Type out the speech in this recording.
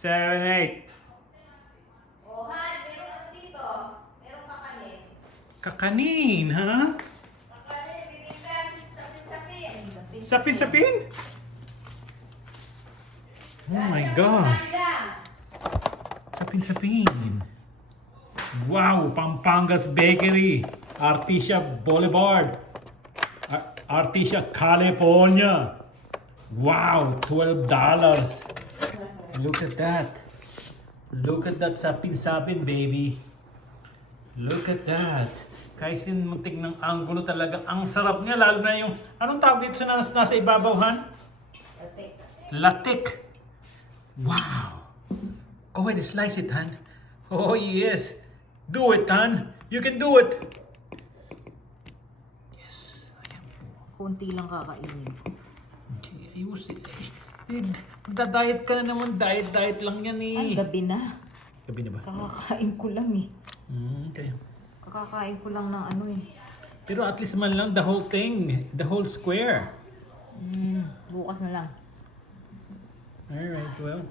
7, 8. Oh, Han, meron ano dito? Meron kakanin. Kakanin, ha? Kakanin, bigyan ka sapin-sapin. Sapin-sapin? Oh my gosh. Sapin-sapin. Wow, Pampanga's Bakery. Artesia Boulevard. Artesia, California. Wow, $12. Look at that. Look at that sapin-sapin, baby. Look at that. Kahit muntik ng anggulo talaga. Ang sarap niya, lalo na yung... Anong tawag dito na nasa ibabaw, Han? Latik. Latik. Wow. Go ahead, slice it, Han. Oh, yes. Do it, Han. You can do it. Yes. Ayan po. Kunti lang kakainin. Okay, ayusin. Magda-diet ka na naman. Diet lang yan eh. Ay, gabi na. Gabi na ba? Kakakain ko lang eh. Okay. Kakakain ko lang ng ano eh. Pero at least man lang the whole thing. The whole square. Bukas na lang. Alright, well.